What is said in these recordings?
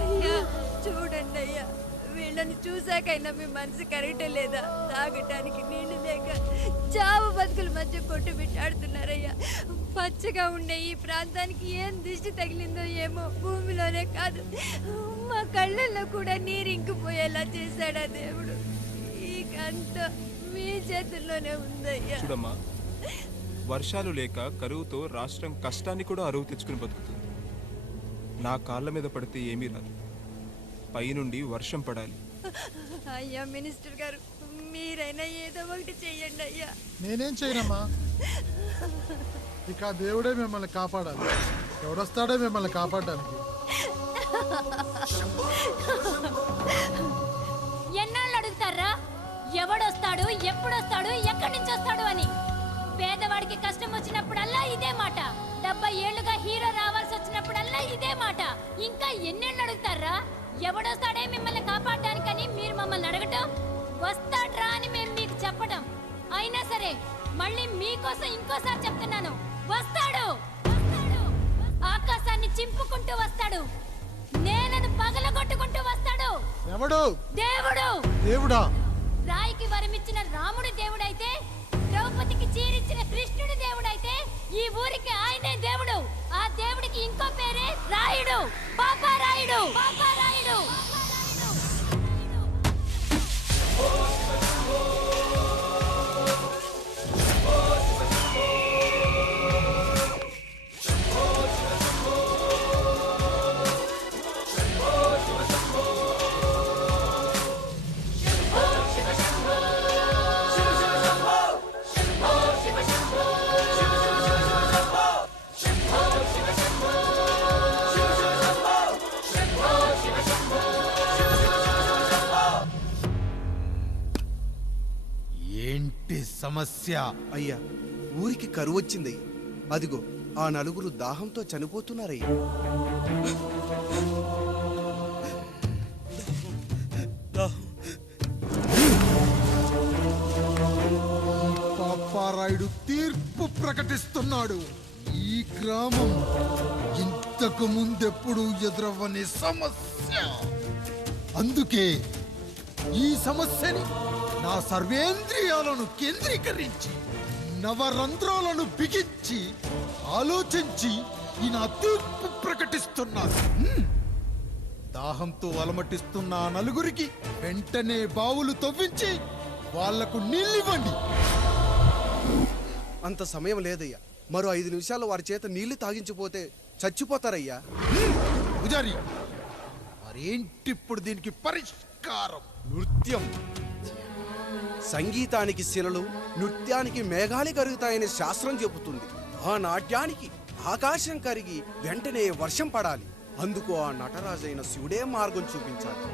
అయ్యా చూడండి అయ్యా, వీళ్ళని చూసాకైనా మీ మనసు కరెక్టే లేదా? తాగటానికి నీళ్లు లేక చావు బతుకుల మధ్య కొట్టు బిట్టాడుతున్నారయ్యా. పచ్చగా ఉండే ఈ ప్రాంతానికి ఏం దిష్టి తగిలిందో ఏమో, భూమిలోనే కాదు మా కళ్ళల్లో కూడా నీరు ఇంకిపోయేలా చేశాడా దేవుడు. ఈకంతా మీ చేతుల్లోనే ఉందయ్యా. చూడమ్మా, వర్షాలు లేక కరువుతో రాష్ట్రం కష్టాన్ని కూడా అరువు తెచ్చుకుని బతుకుతుంది. నా కాళ్ళ మీద పడితే ఏమీ రాదు, పైనుండి వర్షం పడాలి. అయ్యా మినిస్టర్ గారు, మీరైనా ఏదో ఒకటి చెయ్యండి అయ్యా. నేనేం చేయనమ్మా, ఇక దేవుడే మిమ్మల్ని కాపాడాలి. ఎవడొస్తాడో మిమ్మల్ని కాపాడడానికి. ఎన్నాళ్ళు అడుగుతారా ఎవడొస్తాడు, ఎప్పుడొస్తాడు, ఎక్కడి నుంచి వస్తాడు అని? పేదవాడికి కష్టం వచ్చినప్పుడల్లా ఇదే మాట. 70 ఏళ్లుగా హీరో రావాల్సి వచ్చినప్పుడల్లా ఇదే మాట. ఇంకా ఎన్నేళ్ళు అడుగుతారా? ఎవడొస్తాడే మిమ్మల్ని కాపాడడానికని మీరు మమ్మల్ని అడగటం, వస్తాడ్రా అని మేము మీకు చెప్పడం. అయినా సరే మళ్ళీ మీకోసం ఇంకోసారి చెప్తున్నాను, వస్తాడు. ఆకాశాన్ని చింపుకుంటూ వస్తాడు, నేలను పగలగొట్టుకుంటూ వస్తాడు. ఎవడు? దేవుడు. దేవుడా? రాయికి వరమిచ్చిన రాముడు దేవుడైతే, ద్రౌపదికి చీరిచ్చిన కృష్ణుడు దేవుడైతే, ఈ ఊరికి ఆయనే దేవుడు. ఆ దేవుడికి ఇంకో పేరే రాయుడు, పాపారాయుడు. పాపారాయుడు. ఏంటి సమస్య? అయ్యా, ఊరికి కరువు వచ్చింది. అదిగో ఆ నలుగురు దాహంతో చనిపోతున్నారయ్యా. పాపారాయుడు తీర్పు ప్రకటిస్తున్నాడు. ఈ గ్రామం ఇంతకు ముందెప్పుడు ఎదురవ్వని సమస్య. అందుకే ఈ సమస్యని నా సర్వేంద్రియాలను కేంద్రీకరించి, నవరంధ్రాలను బిగించి ఆలోచించి ఈ నా తీర్పు ప్రకటిస్తున్నాను. దాహంతో అలమటిస్తున్న ఆ నలుగురికి వెంటనే బావులు తవ్వించి వాళ్లకు నీళ్ళివ్వండి. అంత సమయం లేదయ్యా. మరో 5 నిమిషాల్లో వారి చేత నీళ్లు తాగించిపోతే చచ్చిపోతారయ్యా. పూజారి, మరేంటిప్పుడు దీనికి పరిష్కారం? నృత్యం. సంగీతానికి శిలలు, నృత్యానికి మేఘాలు కరుగుతాయని శాస్త్రం చెబుతుంది. ఆ నాట్యానికి ఆకాశం కరిగి వెంటనే వర్షం పడాలి. అందుకు ఆ నటరాజైన శివుడే మార్గం చూపించాలి.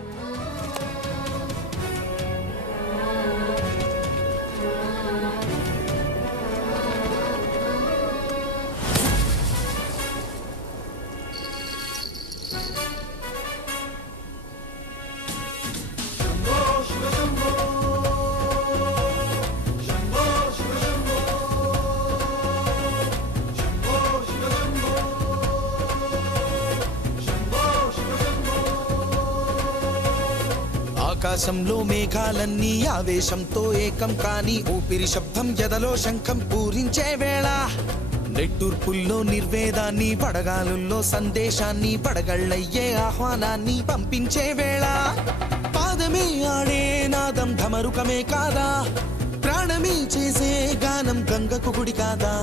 ఆకాశంలో మేఘాలన్నీ ఆవేశంతో ఏకం కాని ఊపిరి శబ్దం ఎదలో శంఖం పూరించే వేళ, నెట్టూర్పుల్లో నిర్వేదాన్ని, పడగాలుల్లో సందేశాన్ని, పడగళ్ళయ్యే ఆహ్వానాన్ని పంపించే వేళ, పాదమే ఆడే నాదం ఢమరుకమే కాదా, ప్రాణమే చేసే గానం గంగకు గుడి కాదా,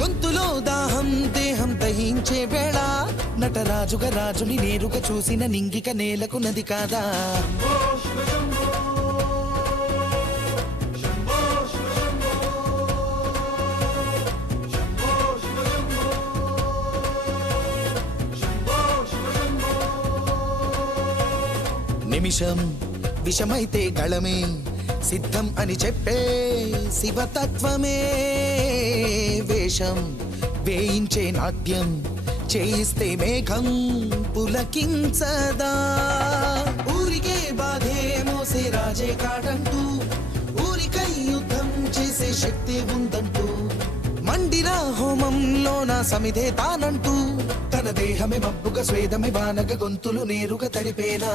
గొంతులో దాహం దేహం దహించే వేళ, నటరాజుగా రాజుని నేరుగా చూసిన నింగిక నేలకు నది కాదా. నిమిషం విషమైతే గళమే సిద్ధం అని చెప్పే శివతత్వమే, వేషం వేయించే నాట్యం చేయిస్తే మేఘం పులకించదా, ఊరికే బాధే మోసే రాజే కాడంటూ, ఊరికై యుద్ధం చేసే శక్తి ఉందంటూ, మండిన హోమంలో నా సమిధే తానంటూ తన దేహమే మబ్బుగా స్వేదమే వానగ గొంతులు నేరుగా తడిపేనా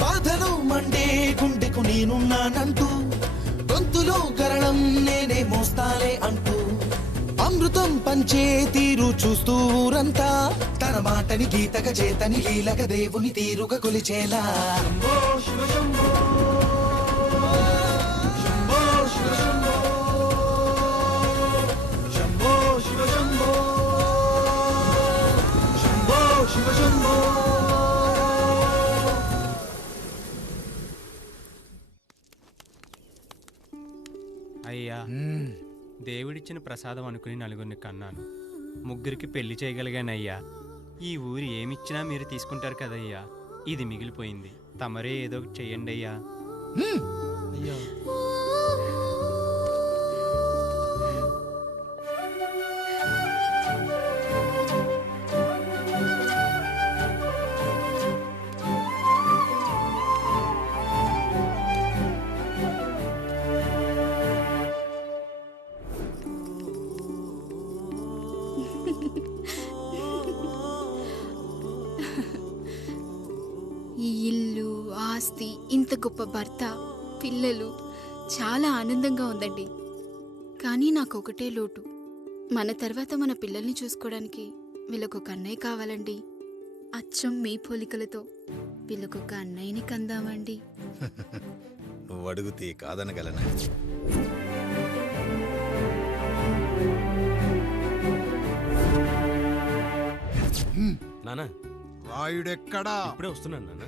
బాధను మండే గుండెకు నేనున్నానంటూ గొంతులో గరణం నేనే మోస్తాలే అంటూ అమృతం పంచే తీరు చూస్తూ ఊరంతా తన మాటని గీతగా చేతని లీలగా దేవుని తీరుగా కొలిచేలా అయ్యా దేవుడిచ్చిన ప్రసాదం అనుకుని నలుగురిని కన్నాను, ముగ్గురికి పెళ్లి చేయగలిగానయ్యా. ఈ ఊరు ఏమిచ్చినా మీరు తీసుకుంటారు కదయ్యా, ఇది మిగిలిపోయింది, తమరే ఏదో ఒకటి చెయ్యండి అయ్యా. ఈ ఇల్లు, ఆస్తి, ఇంత గొప్ప భర్త, పిల్లలు, చాలా ఆనందంగా ఉందండి. కానీ నాకు ఒకటే లోటు, మన తర్వాత మన పిల్లల్ని చూసుకోవడానికి వీళ్ళకొక అన్నయ్య కావాలండి. అచ్చం మీ పోలికలతో వీళ్ళకొక అన్నయ్యని కందామండి. నువ్వు అడిగితే కాదనగలనా? నానా రాయుడెక్కడా? ఇప్పుడే వస్తున్నాను నాన్న.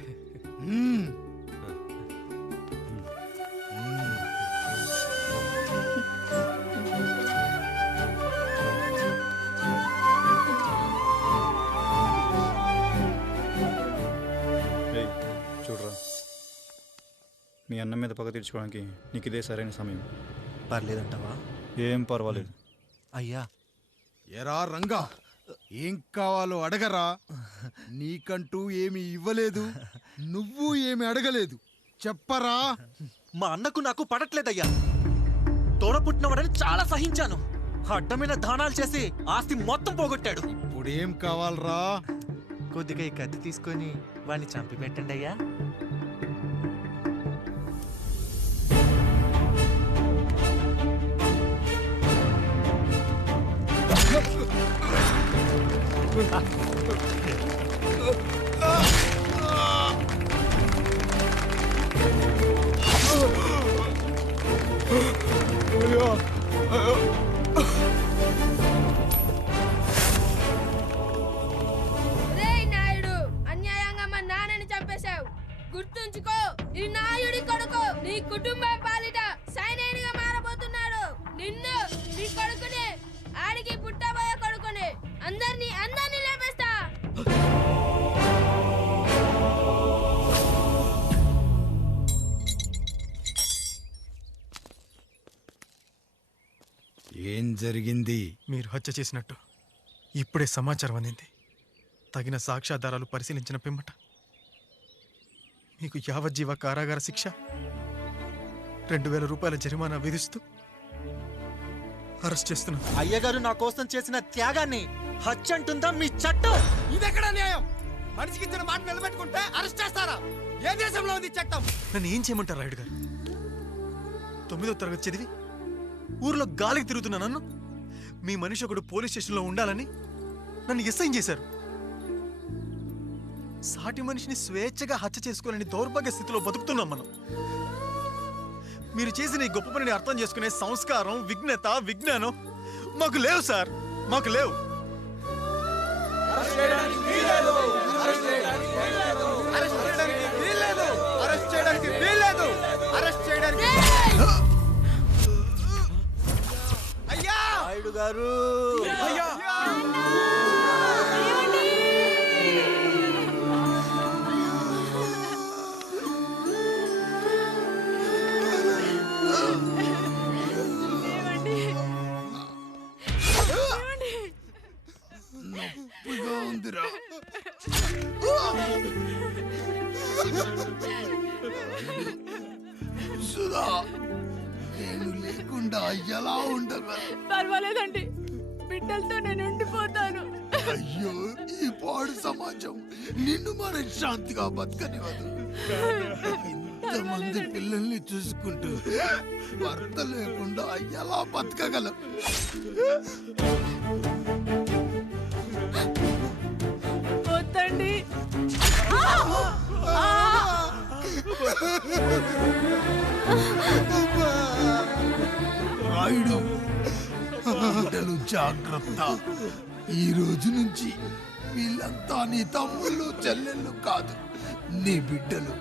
చూడరా, మీ అన్నం మీద పగ తీర్చుకోవడానికి నీకు ఇదే సరైన సమయం. పర్లేదంటావా? ఏం పర్వాలేదు. అయ్యా, ఎరా రంగా, ఏం కావాలో అడగరా. నీకంటూ ఏమి ఇవ్వలేదు, నువ్వు ఏమి అడగలేదు, చెప్పరా. మా అన్నకు నాకు పడట్లేదయ్యా. తోడ పుట్టినవాడని చాలా సహించాను, అడ్డమైన దానాలు చేసి ఆస్తి మొత్తం పోగొట్టాడు. ఇప్పుడేం కావాలరా? కొద్దిగా ఈ కత్తి తీసుకొని వాడిని చంపి పెట్టండి అయ్యా. నాయుడు, అన్యాయంగా మా నాన్నని చంపేశావు. గుర్తుంచుకో, ఈ నాయుడి కొడుకు నీ కుటుంబం పాలిట సైనికుడిగా మారబోతున్నాడు. నిన్ను, నీ కొడుకుని, ఆడికి పుట్టబోయే కొడుకుని అందరినీ లేపేస్తా. ఏం జరిగింది? మీరు హత్య చేసినట్టు ఇప్పుడే సమాచారం అందింది. తగిన సాక్ష్యాధారాలు పరిశీలించిన పిమ్మట మీకు యావజ్జీవ కారాగార శిక్ష, 2000 రూపాయల జరిమానా విధిస్తూ అరెస్ట్ చేస్తున్నాం. అయ్యగారు నా కోసం చేసిన త్యాగాన్ని హత్య అంటుందా మీ చట్టం? ఇదెక్కడ న్యాయం? మనిషికి ఇచ్చిన మాట నిలబెట్టుకుంటే అరెస్ట్ చేస్తారా? ఏ దేశంలో ఉంది చట్టం? నన్ను ఏం చేయమంటారు రాయుడు గారు? 9వ తరగతి చదివి ఊర్లో గాలికి తిరుగుతున్నా నన్ను మీ మనిషి ఒకడు పోలీస్ స్టేషన్లో ఉండాలని నన్ను ఎస్ఐన్ చేశారు. సాటి మనిషిని స్వేచ్ఛగా హత్య చేసుకోవాలని దౌర్భాగ్య స్థితిలో బతుకుతున్నాం మనం. మీరు చేసిన ఈ గొప్ప పనిని అర్థం చేసుకునే సంస్కారం, విజ్ఞత, విజ్ఞానం మాకు లేవు సార్, మాకు లేవు. నాయుడు గారు, నొప్పిగా ఉందిరా. సుధా, నేను లేకుండా ఎలా ఉండగా? పర్వాలేదండి, బిడ్డలతో నేను ఉండిపోతాను. అయ్యో, ఈ పాడు సమాజం నిన్ను మనశ్శాంతిగా బతకనివ్వదు. ఇంతమంది పిల్లల్ని చూసుకుంటూ భర్త లేకుండా ఎలా బతకగలం? వద్దండి. రాయుడు, బిడ్డలు జాగ్రత్త. ఈ రోజు నుంచి వీళ్ళంతా నీ తమ్ముళ్ళు చెల్లెళ్ళు కాదు, నీ బిడ్డలు.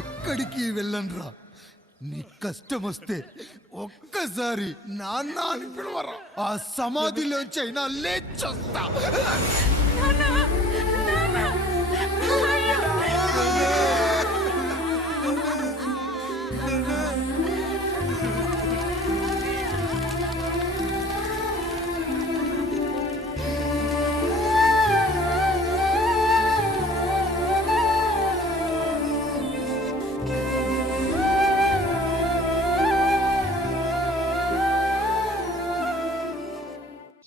ఎక్కడికి వెళ్ళనురా. నీ కష్టం వస్తే ఒక్కసారి నాన్న అని పిలవరా. ఆ సమాధిలోంచి అయినా లేచొస్తా.